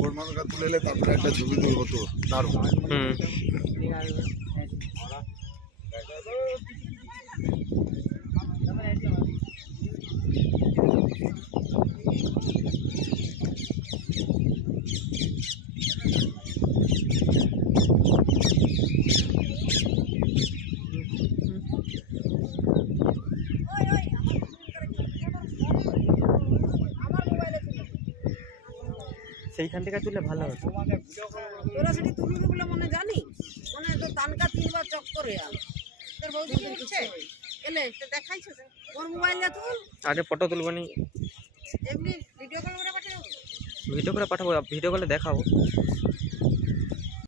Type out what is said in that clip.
গোলমালটা তুলে এলে তারপরে একটা ছবি তুলবো তো দারুণ। সেইখান থেকে তুললে ভালো হতো। তোরা সেটি তুলবি বলে মনে জানি, মনে তো তানকা তিনবার চক্করে আর তোর বউ কি করছে এলে তো দেখাইছো ওর মোবাইলে তুল আগে ফটো তুলবো নি, এমনি ভিডিও কল করে পাঠাবো, ভিডিও করে পাঠাবো, ভিডিও কলে দেখাবো।